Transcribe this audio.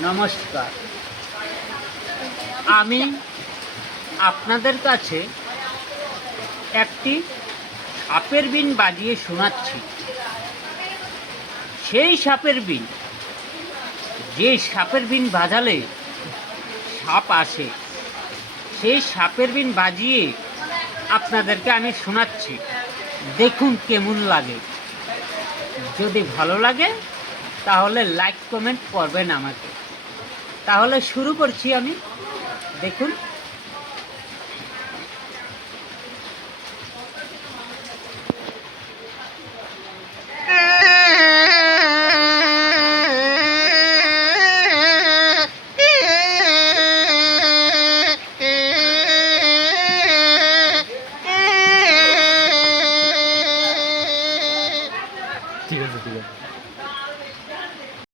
নমস্কার। আমি আপনাদের কাছে একটি সাপের বিন বাজিয়ে শোনাচ্ছি। সেই সাপের বিন, যে সাপের বিন বাজালে সাপ আসে, সেই সাপের বিন বাজিয়ে আপনাদেরকে আমি শোনাচ্ছি। দেখুন কেমন লাগে। যদি ভালো লাগে তাহলে লাইক কমেন্ট করবেন আমাকে। তাহলে শুরু করছি আমি। দেখুন।